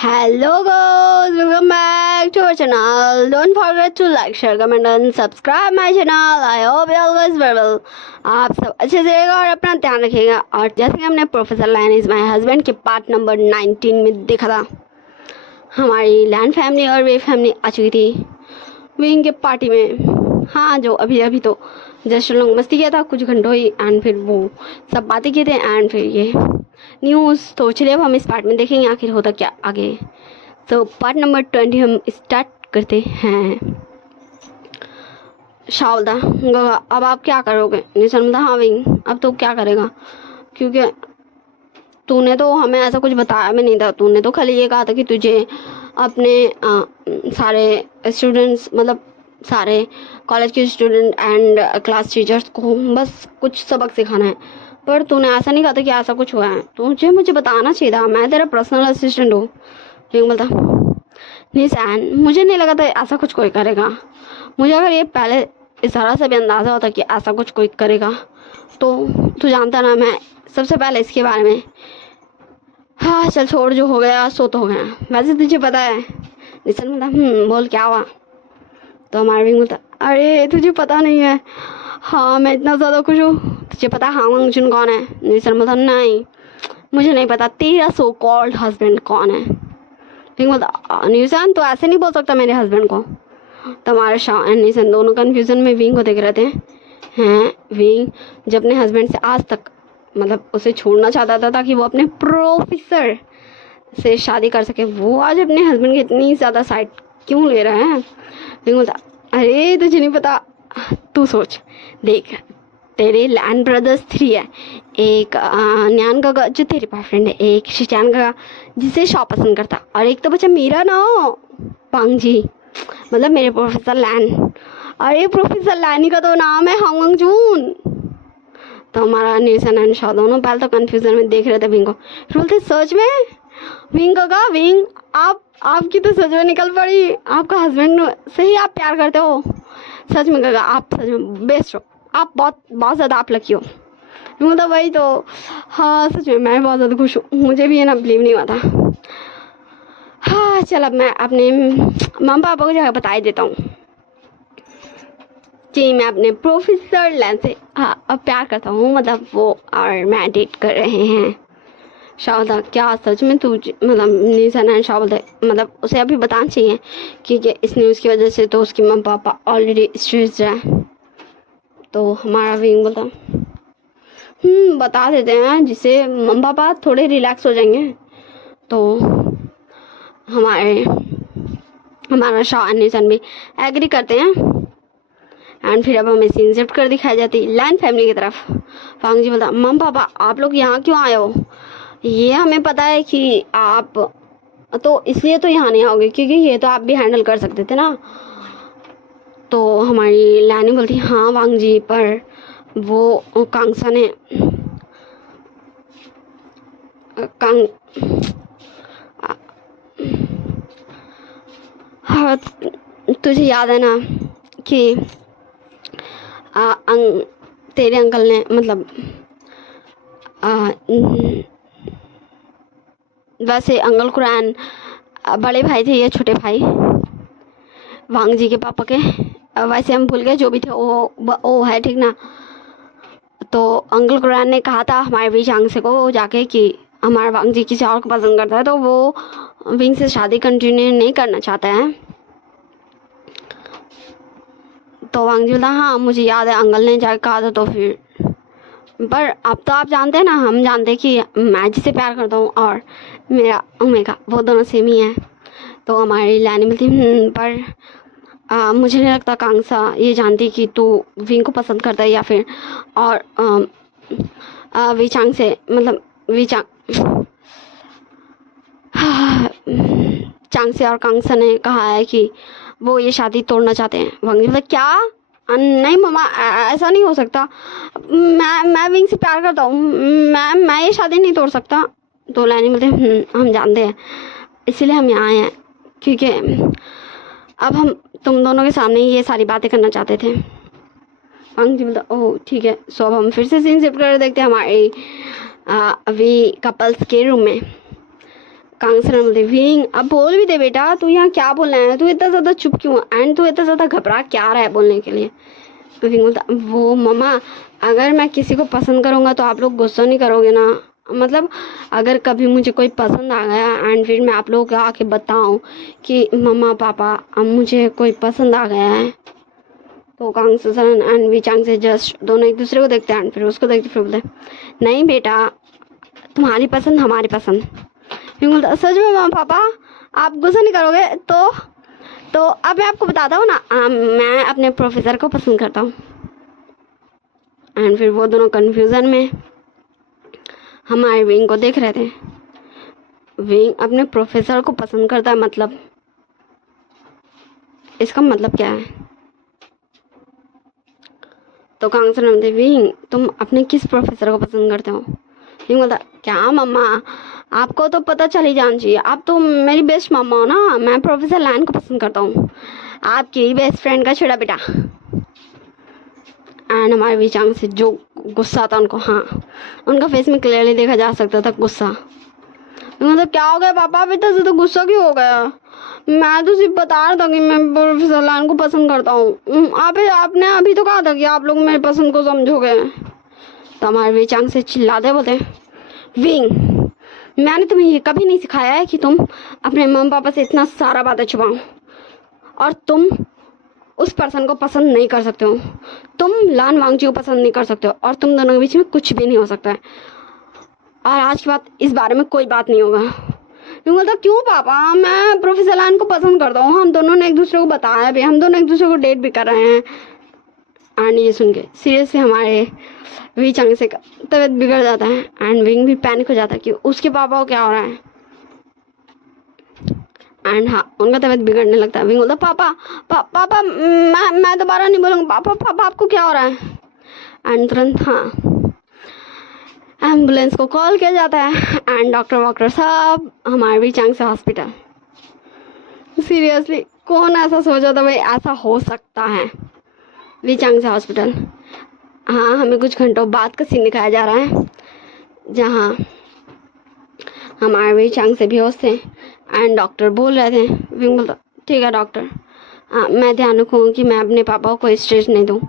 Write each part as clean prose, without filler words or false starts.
Hello guys, welcome back to our channel. Don't forget to like, share, comment and subscribe my channel. I hope you all guys very well. आप सब अच्छे से रहेगा और अपना ध्यान रखिएगा। और जैसे कि हमने professor line is my husband के पार्ट नंबर 19 में देखा था, हमारी लैंड फैमिली और वे फैमिली आ चुकी थी विंग के पार्टी में। हाँ, जो अभी अभी तो जस्ट लोग मस्ती किया था कुछ घंटों ही, एंड फिर वो सब बातें किए थे, एंड फिर ये न्यूज़। तो चलिए अब हम इस पार्ट में देखेंगे आखिर होता क्या आगे। तो पार्ट नंबर 20 हम स्टार्ट करते हैं। शावदा, अब आप क्या करोगे? निशा, हाँ विंग, अब तो क्या करेगा? क्योंकि तूने तो हमें ऐसा कुछ बताया भी नहीं था। तूने तो खाली ये कहा था कि तुझे अपने सारे स्टूडेंट्स, मतलब सारे कॉलेज के स्टूडेंट एंड क्लास टीचर्स को बस कुछ सबक सिखाना है, पर तूने ऐसा नहीं कहा था कि ऐसा कुछ हुआ है। तुझे मुझे बताना चाहिए था, मैं तेरा पर्सनल असिस्टेंट हूँ। ठीक बोलता निशान, मुझे नहीं लगा था ऐसा कुछ कोई करेगा। मुझे अगर ये पहले इस तरह से भी अंदाज़ा होता कि ऐसा कुछ कोई करेगा तो तू जानता ना, मैं सबसे पहले इसके बारे में। हाँ चल छोड़, जो हो गया सो तो हो गया। वैसे तुझे पता है? निशान बोलता बोल क्या हुआ? तो हमारा भी बोलता अरे तुझे पता नहीं है, हाँ मैं इतना ज़्यादा खुश हूँ। तुझे पता हांग वांगचुन कौन है? निशान बोलता नहीं मुझे नहीं पता। तेरा सो कॉल्ड हस्बैंड कौन है? ठीक बोलता निशान तो ऐसे नहीं बोल सकता मेरे हस्बैंड को। तो हमारे शाह एंड निशान दोनों कन्फ्यूजन में विंग को देख रहे थे। हैं विंग जब अपने हस्बैंड से आज तक मतलब उसे छोड़ना चाहता था ताकि वो अपने प्रोफेसर से शादी कर सके, वो आज अपने हस्बैंड की इतनी ज़्यादा साइड क्यों ले रहा है? विंग बोलता अरे तुझे नहीं पता, तू सोच देख, तेरे लैंड ब्रदर्स 3 है। एक न्यान का जो तेरे बॉयफ्रेंड है, एक शिचान का जिसे शॉ पसंद करता, और एक तो बच्चा मीरा ना हो पांग जी, मतलब मेरे प्रोफेसर लैन। अरे प्रोफेसर लैनी का तो नाम है हांग वांगचुन। तो हमारा निशान एंड शाह दोनों पहले तो कन्फ्यूजन में देख रहे थे विंग को। फिर बोलते सच में? विंग को कहा विंग आपकी तो सच में निकल पड़ी, आपका हस्बैंड से ही आप प्यार करते हो। सच में कहा आप सच में बेस्ट हो, आप बहुत ज़्यादा आप लकी हो। मतलब वही तो, हाँ सच में मैं बहुत ज़्यादा खुश हूँ। मुझे भी ये ना बिलीव नहीं हुआ था। हाँ चल अब मैं अपने मम्मा पापा को जगह बता ही देता हूँ कि मैं अपने प्रोफेसर लैन से अब प्यार करता हूँ, मतलब वो और मैं डेट कर रहे हैं। शावदा क्या सच में? तू मतलब निशान एंड शावदा मतलब उसे अभी बताना चाहिए क्योंकि इस न्यूज़ की वजह से तो उसके मम्मा पापा ऑलरेडी स्ट्रेस्ड है। तो हमारा विंग बोलता बता देते हैं जिससे मम्मा पापा थोड़े रिलैक्स हो जाएंगे। तो हमारा शाह एंड निशान भी एग्री करते हैं, एंड फिर अब हमें सीन शिफ्ट कर दिखाई जाती लैंड फैमिली की तरफ। फांग जी बोलता मम पापा आप लोग यहाँ क्यों आए हो? ये हमें पता है कि आप तो इसलिए तो यहाँ नहीं आओगे क्योंकि ये तो आप भी हैंडल कर सकते थे ना। तो हमारी लैनी बोलती हाँ वांग जी, पर वो कांगसा ने हाँ तुझे याद है ना कि तेरे अंकल ने मतलब वैसे अंकल कुरान बड़े भाई थे या छोटे भाई वांग जी के पापा के? वैसे हम भूल गए, जो भी थे वो है ठीक ना। तो अंकल कुरान ने कहा था हमारे वी चांग से को जाके कि हमारा वांग जी किसी और को पसंद करता है, तो वो विंग से शादी कंटिन्यू नहीं करना चाहता है। तो वांग जी बोलता हाँ मुझे याद है अंकल ने जाके कहा था। तो फिर पर अब तो आप जानते हैं ना, हम जानते हैं कि मैं जिसे प्यार करता हूँ और मेरा ओमेगा वो दोनों सेम ही हैं। तो हमारी लानी मिलती पर मुझे नहीं लगता कांगसा ये जानती कि तू विंग को पसंद करता है या फिर और वी चांग से, मतलब वी चांग से और कांगसा ने कहा है कि वो ये शादी तोड़ना चाहते हैं। वांग जी बोला क्या? नहीं मम्मा ऐसा नहीं हो सकता, मैं विंग से प्यार करता हूँ, मैं ये शादी नहीं तोड़ सकता। तो लैनी बोलते हम जानते हैं, इसीलिए हम यहाँ आए हैं क्योंकि अब हम तुम दोनों के सामने ये सारी बातें करना चाहते थे। वांग जी बोलता ओह ठीक है। सो अब हम फिर से सीन शिफ्ट कर देखते हैं हमारे अभी कपल्स के रूम में। कांगसरा बोलते विंग अब बोल भी दे बेटा, तू यहाँ क्या बोलना है, तू इतना ज़्यादा चुप क्यों एंड तू इतना ज़्यादा घबरा क्या रहा है बोलने के लिए। विंग बोलता वो मम्मा अगर मैं किसी को पसंद करूँगा तो आप लोग गुस्सा नहीं करोगे ना, मतलब अगर कभी मुझे कोई पसंद आ गया एंड फिर मैं आप लोगों को आके बताऊँ कि मम्मा पापा अब मुझे कोई पसंद आ गया है, तो कांगसन एंड विचांग से जस्ट दोनों एक दूसरे को देखते हैं एंड फिर उसको देखते फिर बोलते नहीं बेटा तुम्हारी पसंद हमारी पसंद। फिर बोलता सच में मम्मा पापा आप गुस्सा नहीं करोगे, तो अब मैं आपको बताता हूँ ना, मैं अपने प्रोफेसर को पसंद करता हूँ। एंड फिर वो दोनों कन्फ्यूज़न में हमारे विंग को देख रहे थे। विंग अपने प्रोफेसर को पसंद करता है, मतलब इसका मतलब क्या है। तो कांगसन बोलते विंग तुम अपने किस प्रोफेसर को पसंद करते हो। विंग बोलता क्या मम्मा आपको तो पता चली जाना चाहिए, आप तो मेरी बेस्ट मम्मा हो ना, मैं प्रोफेसर लैन को पसंद करता हूँ, आपकी बेस्ट फ्रेंड का छोटा बेटा। एंड हमारे विचांग से जो गुस्सा था उनको, हाँ उनका फेस में क्लियरली देखा जा सकता था गुस्सा। मतलब क्या हो गया पापा अभी तक तो गुस्सा क्यों हो गया, मैं तो सिर्फ बता रहा था कि मैं प्रोफेसर लैन को पसंद करता हूँ, आपने अभी तो कहा था कि आप लोग मेरी पसंद को समझोगे। तो हमारे विचांग से चिल्लाते बोलते विंग मैंने तुम्हें ये कभी नहीं सिखाया है कि तुम अपने मम्मी पापा से इतना सारा बातें छुपाओ, और तुम उस पर्सन को पसंद नहीं कर सकते हो, तुम लान वांगजी को पसंद नहीं कर सकते हो, और तुम दोनों के बीच में कुछ भी नहीं हो सकता है, और आज के बाद इस बारे में कोई बात नहीं होगा। बोलता क्यों पापा मैं प्रोफेसर लान को पसंद करता हूँ, हम दोनों ने एक दूसरे को बताया भी, हम दोनों एक दूसरे को डेट भी कर रहे हैं। एंड ये सुन के सीरियसली हमारे विचांग से तबीयत बिगड़ जाता है एंड विंग भी पैनिक हो जाता है कि उसके पापा को क्या हो रहा है। एंड हाँ उनका तबीयत बिगड़ने लगता है। विंग बोलता पापा मैं दोबारा नहीं बोलूँगा, पापा आपको क्या हो रहा है। एंड तुरंत हाँ एम्बुलेंस को कॉल किया जाता है एंड डॉक्टर साहब हमारे विचांग से हॉस्पिटल। सीरियसली कौन ऐसा सोचा था भाई ऐसा हो सकता है, विचांग से हॉस्पिटल। हाँ हमें कुछ घंटों बाद का सीन दिखाया जा रहा है जहाँ हमारे विचांग से बेहोश थे एंड डॉक्टर बोल रहे थे। विंग बोलता ठीक है डॉक्टर, मैं ध्यान रखूँगी कि मैं अपने पापा को कोई स्ट्रेस नहीं दूँ।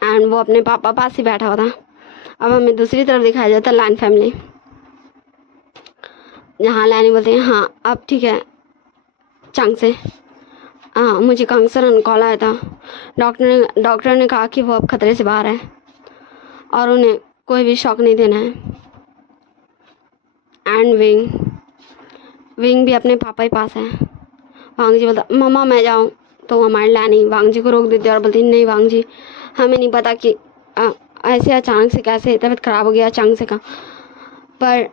एंड वो अपने पापा पास ही बैठा हुआ था। अब हमें दूसरी तरफ दिखाया जाता है लैन फैमिली, जहाँ लैनी बोलते हैं हाँ अब ठीक है चांग से, हाँ मुझे कांगसर कॉल आया था, डॉक्टर ने कहा कि वो अब खतरे से बाहर है और उन्हें कोई भी शॉक नहीं देना है। एंड विंग भी अपने पापा ही पास है। वांग जी बोलता मम्मा मैं जाऊँ, तो हमारे लैनी वांग जी को रोक देती है और बोलती नहीं वांग जी हमें नहीं पता कि ऐसे अचानक से कैसे तबीयत खराब हो गया अचानक से का, पर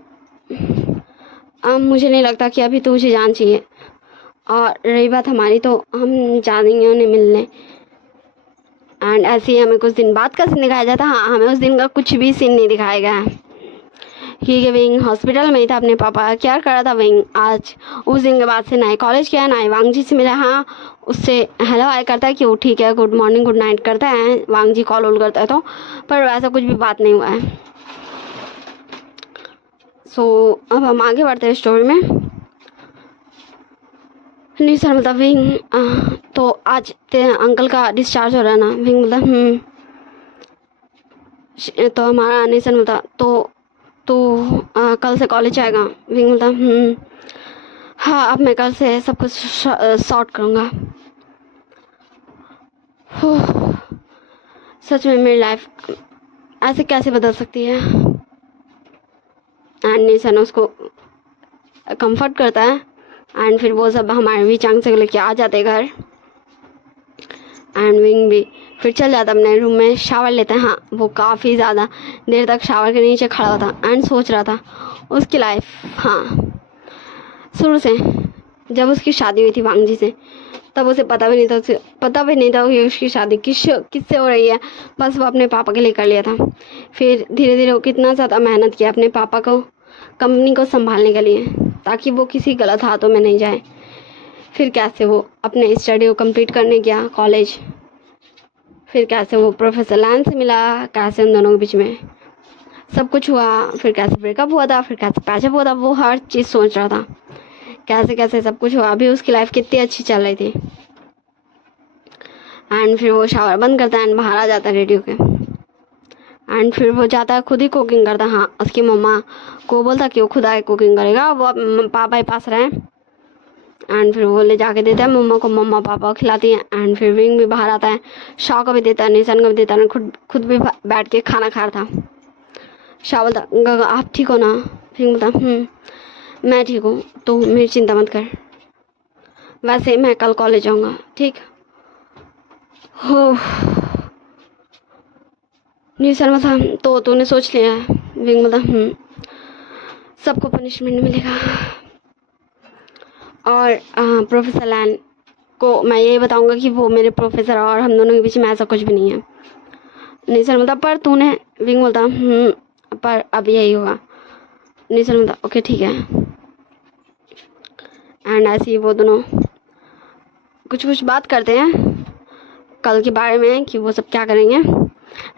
मुझे नहीं लगता कि अभी तो मुझे जान चाहिए, और रही बात हमारी तो हम जाएंगे उन्हें मिलने। एंड ऐसे ही हमें कुछ दिन बाद का सीन दिखाया जाता है। हाँ हमें उस दिन का कुछ भी सीन नहीं दिखाया गया है क्योंकि विंग हॉस्पिटल में ही था, अपने पापा का केयर कर रहा था। विंग आज उस दिन के बाद से ना ही कॉलेज किया ना ही वांग जी से मिला। हाँ उससे हेलो हाय करता है कि वो ठीक है गुड मॉर्निंग गुड नाइट करता है, वांग जी कॉल वॉल करता है तो, पर वैसा कुछ भी बात नहीं हुआ है। सो अब हम आगे बढ़ते हैं स्टोरी में। नहीं सर मतलब विंग तो आज तेरे अंकल का डिस्चार्ज हो रहा है ना। विंग मतलब तो हमारा निशन बोलता तो कल से कॉलेज आएगा। विंग बोलता हाँ अब मैं कल से सब कुछ सॉर्ट करूँगा। सच में मेरी लाइफ ऐसे कैसे बदल सकती है। एंड निशन उसको कंफर्ट करता है एंड फिर वो सब हमारे विचांग से लेके आ जाते घर। एंड विंग भी फिर चल जाता अपने रूम में शावर लेता है। हाँ वो काफ़ी ज़्यादा देर तक शावर के नीचे खड़ा हुआ था एंड सोच रहा था उसकी लाइफ। हाँ शुरू से जब उसकी शादी हुई थी वांग जी से तब उसे पता भी नहीं था कि उसकी शादी किससे हो रही है, बस वो अपने पापा के लिए कर लिया था। फिर धीरे धीरे वो कितना ज़्यादा मेहनत किया अपने पापा को कंपनी को संभालने के लिए ताकि वो किसी गलत हाथों में नहीं जाए। फिर कैसे वो अपने स्टडी को कंप्लीट करने गया कॉलेज, फिर कैसे वो प्रोफेसर लैन से मिला, कैसे उन दोनों के बीच में सब कुछ हुआ, फिर कैसे ब्रेकअप हुआ था, फिर कैसे पैचअप हुआ था, वो हर चीज़ सोच रहा था, कैसे कैसे सब कुछ हुआ। अभी उसकी लाइफ कितनी अच्छी चल रही थी। एंड फिर वो शावर बंद करता है एंड बाहर आ जाता है रेडियो के। एंड फिर वो जाता है, खुद ही कुकिंग करता है। हाँ, उसकी मम्मा को बोलता कि वो खुद आके कुकिंग करेगा, वो पापा ही पास रहे। एंड फिर वो ले जाके देता है मम्मा को, मम्मा पापा खिलाती हैं। एंड फिर विंग भी बाहर आता है, शाह को भी देता है, निशान को भी देता है, खुद खुद भी बैठ के खाना खा रहा था। शाह बोलता गगा आप ठीक हो ना? विंग बोलता मैं ठीक हूँ, तो मेरी चिंता मत कर, वैसे मैं कल कॉलेज जाऊँगा, ठीक हो। निशान बोलता तो तूने सोच लिया है? विंग बोलता सबको पनिशमेंट मिलेगा। और प्रोफेसर लैन को मैं यही बताऊंगा कि वो मेरे प्रोफेसर, और हम दोनों के बीच में ऐसा कुछ भी नहीं है। निशान बोलता पर तूने? विंग बोलता पर अब यही होगा। निशान बोलता ओके ठीक है। एंड ऐसे ही वो दोनों कुछ कुछ बात करते हैं कल के बारे में कि वो सब क्या करेंगे।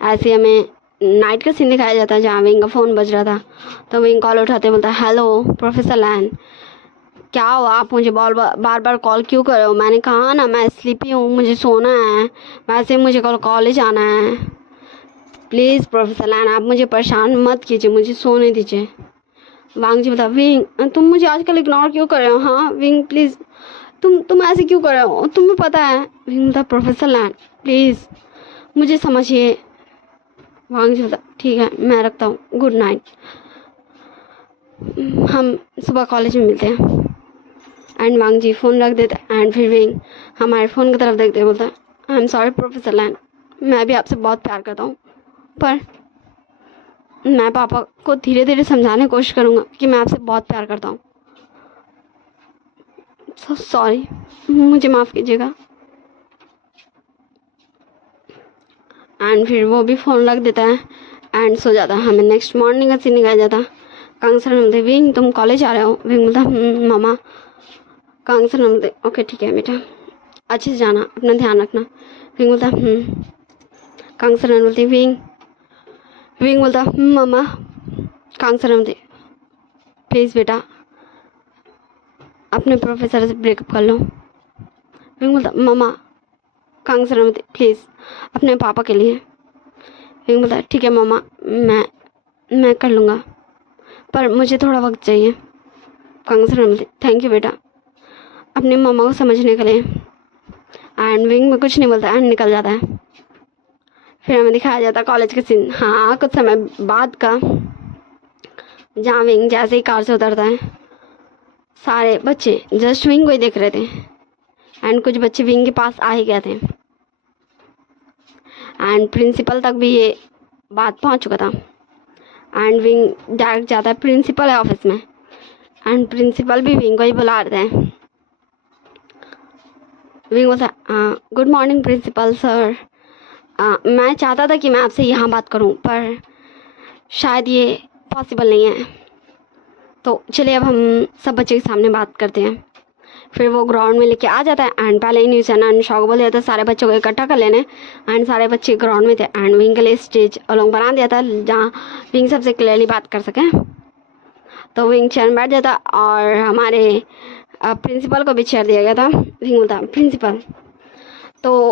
ऐसे हमें नाइट का सीन दिखाया जाता है जहाँ विंग का फ़ोन बज रहा था। तो विंग कॉल उठाते बोलता है हेलो प्रोफेसर लैन, क्या हो आप मुझे बार बार कॉल क्यों कर रहे हो? मैंने कहा ना मैं स्लीपी हूँ, मुझे सोना है, वैसे मुझे कल कॉलेज आना है। प्लीज़ प्रोफेसर लैन आप मुझे परेशान मत कीजिए, मुझे सोने दीजिए। वांग जी बता विंग तुम मुझे आजकल इग्नोर क्यों कर रहे हो? हाँ विंग प्लीज़ तुम ऐसे क्यों कर रहे हो? तुम्हें पता है। विंग बता प्रोफेसर लैन प्लीज़ मुझे समझिए। वांग जी बता ठीक है मैं रखता हूँ, गुड नाइट, हम सुबह कॉलेज में मिलते हैं। एंड वांग जी फ़ोन रख देता है। एंड फिर विंग हमारे फ़ोन की तरफ देखते बोलता है आई एम सॉरी प्रोफेसर लैन, मैं भी आपसे बहुत प्यार करता हूँ, पर मैं पापा को धीरे धीरे समझाने की कोशिश करूँगा कि मैं आपसे बहुत प्यार करता हूँ। सो सॉरी, मुझे माफ़ कीजिएगा। एंड फिर वो भी फ़ोन रख देता है एंड सो जाता है। हमें नेक्स्ट मॉर्निंग का सीन दिखाया जाता। कांगसर बोलते विंग तुम कॉलेज आ रहे हो? विंग बोलता मामा। कांगसर बोलते ओके ठीक है बेटा, अच्छे से जाना, अपना ध्यान रखना। विंग बोलता कांगसर बोलती विंग बोलता मामा। कांगसर बोलते प्लीज़ बेटा अपने प्रोफेसर से ब्रेकअप कर लो। विंग बोलता मामा। कांगसर बोलते प्लीज़ अपने पापा के लिए। विंग बोलता ठीक है मामा, मैं कर लूँगा, पर मुझे थोड़ा वक्त चाहिए। कांगसर बोलते थैंक यू बेटा अपने मामा को समझने के लिए। एंड विंग में कुछ नहीं बोलता एंड निकल जाता है। फिर हमें दिखाया जाता है कॉलेज का सीन। हाँ कुछ समय बाद का, जहाँ विंग जैसे ही कार से उतरता है सारे बच्चे जस्ट विंग को ही देख रहे थे। एंड कुछ बच्चे विंग के पास आ ही गए थे एंड प्रिंसिपल तक भी ये बात पहुंच चुका था। एंड विंग डायरेक्ट जाता है प्रिंसिपल है ऑफिस में। एंड प्रिंसिपल भी विंग को ही बुला रहे हैं। विंग बोलता गुड मॉर्निंग प्रिंसिपल सर, मैं चाहता था कि मैं आपसे यहाँ बात करूँ, पर शायद ये पॉसिबल नहीं है, तो चलिए अब हम सब बच्चे के सामने बात करते हैं। फिर वो ग्राउंड में लेके आ जाता है एंड पहले ही न्यूज़ एंड शॉक बोल दिया था सारे बच्चों को इकट्ठा कर लेने। एंड सारे बच्चे ग्राउंड में थे एंड विंग के लिए स्टेज अलॉन्ग बना दिया था जहाँ विंग सबसे क्लियरली बात कर सकें। तो विंग चेयर में बैठ जाता और हमारे प्रिंसिपल को भी चेयर दिया गया था। विंग बोलता प्रिंसिपल तो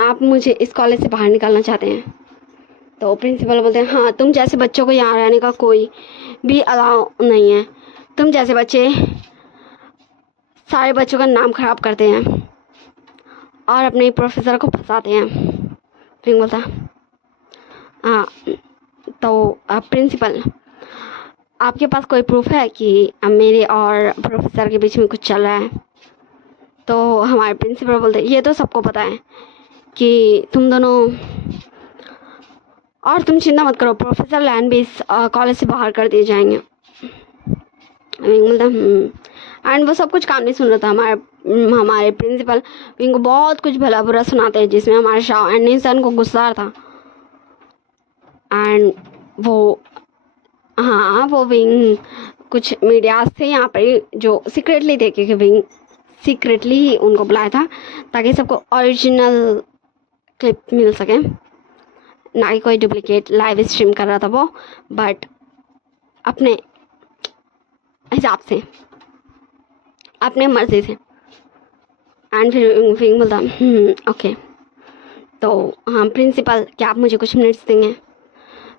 आप मुझे इस कॉलेज से बाहर निकालना चाहते हैं? तो प्रिंसिपल बोलते हैं हाँ तुम जैसे बच्चों को यहाँ रहने का कोई भी अलाउ नहीं है, तुम जैसे बच्चे सारे बच्चों का नाम खराब करते हैं और अपने प्रोफेसर को फंसाते हैं। विंग बोलता हाँ तो प्रिंसिपल आपके पास कोई प्रूफ है कि मेरे और प्रोफेसर के बीच में कुछ चल रहा है? तो हमारे प्रिंसिपल बोलते ये तो सबको पता है कि तुम दोनों, और तुम चिंता मत करो प्रोफेसर लैन भी इस कॉलेज से बाहर कर दिए जाएंगे। विंग बोलता एंड वो सब कुछ काम नहीं सुन रहा था। हमारे प्रिंसिपल विंग को बहुत कुछ भला बुरा सुनाते हैं जिसमें हमारे शाह एंड निशान को गुस्सा था। एंड वो वो विंग कुछ मीडियाज थे यहाँ पर जो सीक्रेटली थे, क्योंकि विंग सीक्रेटली ही उनको बुलाया था ताकि सबको ओरिजिनल क्लिप मिल सके। ना कि कोई डुप्लीकेट लाइव स्ट्रीम कर रहा था वो, बट अपने हिसाब से, अपने मर्जी से। एंड फिर विंग बोलता ओके, तो हाँ प्रिंसिपल क्या आप मुझे कुछ मिनट्स देंगे।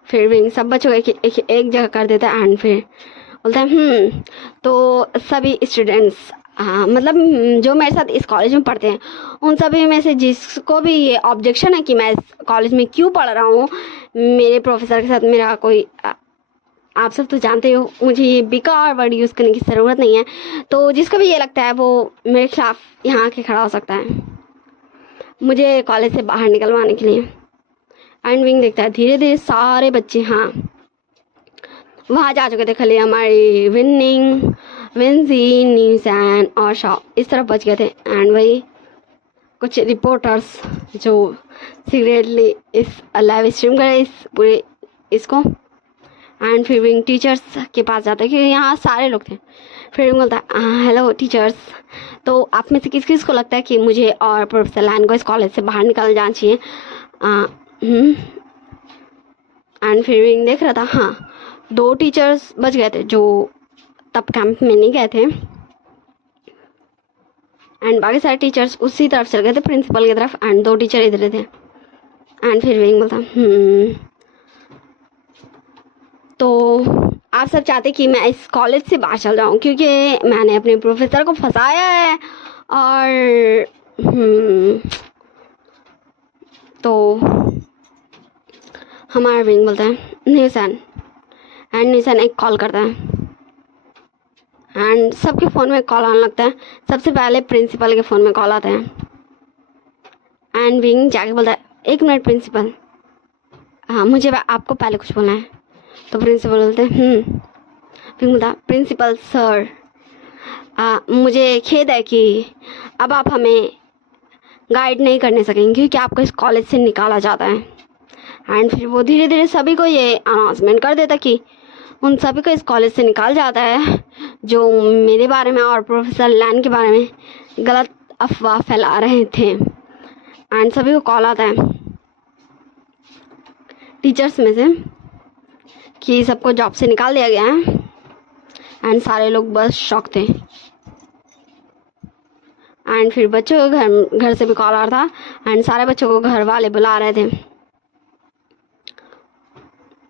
फिर विंग सब बच्चों को एक जगह कर देता है एंड फिर बोलता है तो सभी स्टूडेंट्स, हाँ मतलब जो मेरे साथ इस कॉलेज में पढ़ते हैं उन सभी में से जिसको भी ये ऑब्जेक्शन है कि मैं इस कॉलेज में क्यों पढ़ रहा हूँ, मेरे प्रोफेसर के साथ मेरा कोई आप सब तो जानते हो मुझे ये बेकार वर्ड यूज़ करने की ज़रूरत नहीं है, तो जिसको भी ये लगता है वो मेरे खिलाफ यहाँ आके खड़ा हो सकता है मुझे कॉलेज से बाहर निकलवाने के लिए। एंड विंग देखता है धीरे धीरे सारे बच्चे हाँ वहाँ जा चुके थे, खाली हमारी विनिंग, विंजी, न्यूज़ैन और शॉ इस तरफ बच गए थे। एंड वही कुछ रिपोर्टर्स जो सीक्रेटली इस लाइव स्ट्रीम कर इस पूरे इसको। एंड फिर विंग टीचर्स के पास जाता है क्योंकि यहाँ सारे लोग थे। फिर विंग बोलता है हेलो टीचर्स, तो आप में से किस किस को लगता है कि मुझे और प्रोफेसर लैन को इस कॉलेज से बाहर निकल जाना चाहिए। एंड फिर विंग देख रहा था हाँ 2 टीचर्स बच गए थे जो तब कैंप में नहीं गए थे, एंड बाकी सारे टीचर्स उसी तरफ चल गए थे प्रिंसिपल की तरफ, एंड 2 टीचर इधर थे। एंड फिर विंग बोलता तो आप सब चाहते कि मैं इस कॉलेज से बाहर चल जाऊँ क्योंकि मैंने अपने प्रोफेसर को फंसाया है, और तो हमारा विंग बोलता है न्यूज़ैन, एंड न्यूज़ैन एक कॉल करता है एंड सबके फ़ोन में कॉल आने लगता है। सबसे पहले प्रिंसिपल के फ़ोन में कॉल आता है एंड विंग जाके बोलता है 1 मिनट प्रिंसिपल, हाँ मुझे आपको पहले कुछ बोलना है। तो प्रिंसिपल बोलते हैं विंग बोलता प्रिंसिपल सर, मुझे खेद है कि अब आप हमें गाइड नहीं करने सकेंगे क्योंकि आपको इस कॉलेज से निकाला जाता है। एंड फिर वो धीरे धीरे सभी को ये अनाउंसमेंट कर देता कि उन सभी को इस कॉलेज से निकाल जाता है जो मेरे बारे में और प्रोफेसर लैन के बारे में गलत अफवाह फैला रहे थे। एंड सभी को कॉल आता है टीचर्स में से कि सबको जॉब से निकाल दिया गया है। एंड सारे लोग बस शॉक थे। एंड फिर बच्चों को घर से भी कॉल आ रहा था एंड सारे बच्चों को घर वाले बुला रहे थे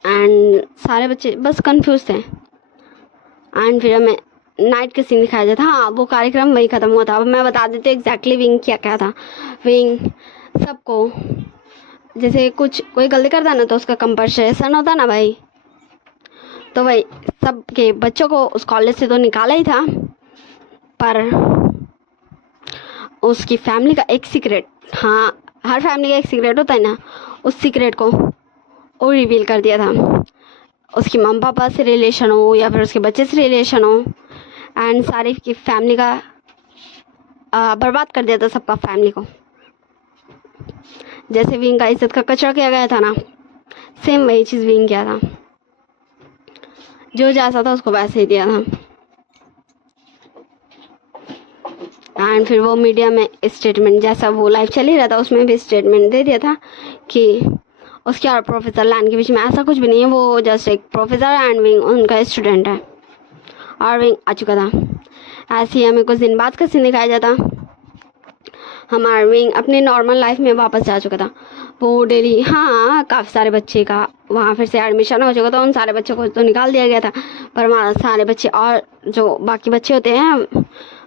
एंड सारे बच्चे बस कंफ्यूज थे। एंड फिर हमें नाइट का सीन दिखाया जाता। हाँ वो कार्यक्रम वही ख़त्म हुआ था। अब मैं बता देती हूँ एग्जैक्टली विंग क्या क्या था। विंग सबको जैसे कुछ कोई गलती करता ना तो उसका कंपनसेशन होता ना भाई, तो भाई सबके बच्चों को उस कॉलेज से तो निकाला ही था, पर उसकी फैमिली का एक सीक्रेट, हाँ हर फैमिली का एक सीक्रेट होता है ना, उस सीक्रेट को वो रिवील कर दिया था। उसकी मम्मी पापा से रिलेशन हो या फिर उसके बच्चे से रिलेशन हो, एंड सारी की फैमिली का बर्बाद कर दिया था, सबका फैमिली को। जैसे विंग का इज्जत का कचरा किया गया था ना, सेम वही चीज़ विंग किया था। जो जैसा था उसको वैसे ही दिया था। एंड फिर वो मीडिया में स्टेटमेंट, जैसा वो लाइव चल ही रहा था उसमें भी स्टेटमेंट दे दिया था कि उसके और प्रोफेसर लैन के बीच में ऐसा कुछ भी नहीं है, वो जस्ट एक प्रोफेसर एंड विंग उनका स्टूडेंट है। और विंग आ चुका था। ऐसे ही हमें कुछ दिन बाद का सीन दिखाया जाता। हमारा विंग अपने नॉर्मल लाइफ में वापस जा चुका था। वो डेली, हाँ काफ़ी सारे बच्चे का वहाँ फिर से एडमिशन हो चुका था। उन सारे बच्चों को तो निकाल दिया गया था, पर हमारा सारे बच्चे और जो बाकी बच्चे होते हैं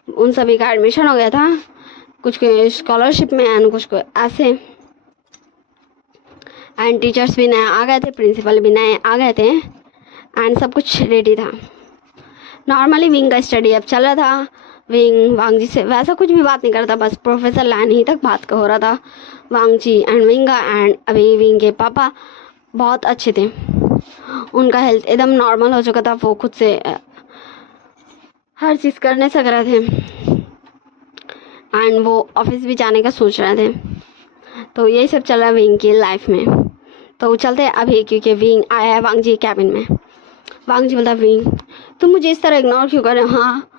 उन सभी का एडमिशन हो गया था। कुछ को स्कॉलरशिप में एंड कुछ को ऐसे। एंड टीचर्स भी नए आ गए थे, प्रिंसिपल भी नए आ गए थे एंड सब कुछ रेडी था। नॉर्मली विंग का स्टडी अब चल रहा था। विंग वांग जी से वैसा कुछ भी बात नहीं करता, बस प्रोफेसर लैन ही तक बात हो रहा था, वांग जी एंड विंग का। एंड अभी विंग के पापा बहुत अच्छे थे, उनका हेल्थ एकदम नॉर्मल हो चुका था, वो खुद से हर चीज़ करने सक रहे थे एंड वो ऑफिस भी जाने का सोच रहे थे। तो यही सब चल रहा है विंग की लाइफ में। तो चलते हैं अभी, क्योंकि विंग आया है वांग जी कैबिन में। वांग जी बोलता विंग तुम मुझे इस तरह इग्नोर क्यों कर रहे हो? हाँ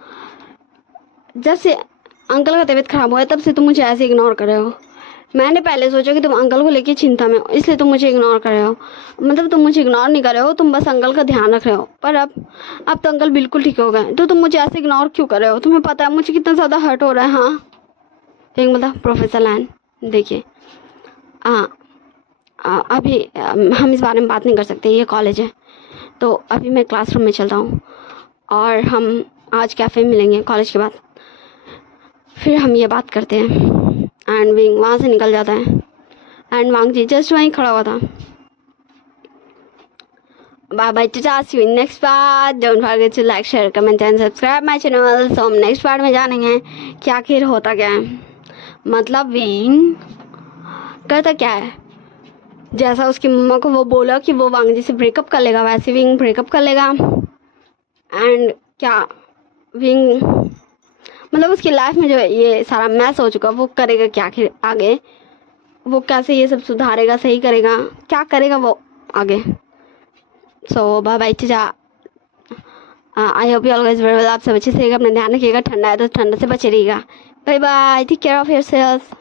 जब से अंकल का तबीयत खराब हुआ है तब से तुम मुझे ऐसे इग्नोर कर रहे हो। मैंने पहले सोचा कि तुम अंकल को लेके चिंता में हो, इसलिए तुम मुझे इग्नोर कर रहे हो। मतलब तुम मुझे इग्नोर नहीं कर रहे हो, तुम बस अंकल का ध्यान रख रहे हो। पर अब तो अंकल बिल्कुल ठीक हो गए, तो तुम मुझे ऐसे इग्नोर क्यों कर रहे हो? तुम्हें पता है मुझे कितना ज़्यादा हर्ट हो रहा है। हाँ फिर मतलब प्रोफेसर लैन देखिए, अभी हम इस बारे में बात नहीं कर सकते, ये कॉलेज है। तो अभी मैं क्लासरूम में चलता हूँ और हम आज कैफ़े में मिलेंगे कॉलेज के बाद, फिर हम ये बात करते हैं। एंड विंग वहाँ से निकल जाता है एंड वांग जी जस्ट वहीं खड़ा हुआ था। बाय बाय चाचा, see you in next part. Don't forget to like share comment and subscribe my channel. So हम नेक्स्ट पार्ट में जानेंगे कि आखिर होता क्या है। मतलब विंग करता क्या है, जैसा उसकी मम्मा को वो बोला कि वो वांग जी से ब्रेकअप कर लेगा, वैसे विंग ब्रेकअप कर लेगा। एंड क्या विंग मतलब उसकी लाइफ में जो ये सारा मैस हो चुका वो करेगा क्या आखिर आगे, वो कैसे ये सब सुधारेगा, सही करेगा, क्या करेगा वो आगे। सो बाय बाय चाचा, I hope you all guys very well. आप सब अच्छे से रहिएगा, अपना ध्यान रखिएगा, ठंडा है तो ठंडा से बचे रहिएगा। Bye bye, take care of yourself.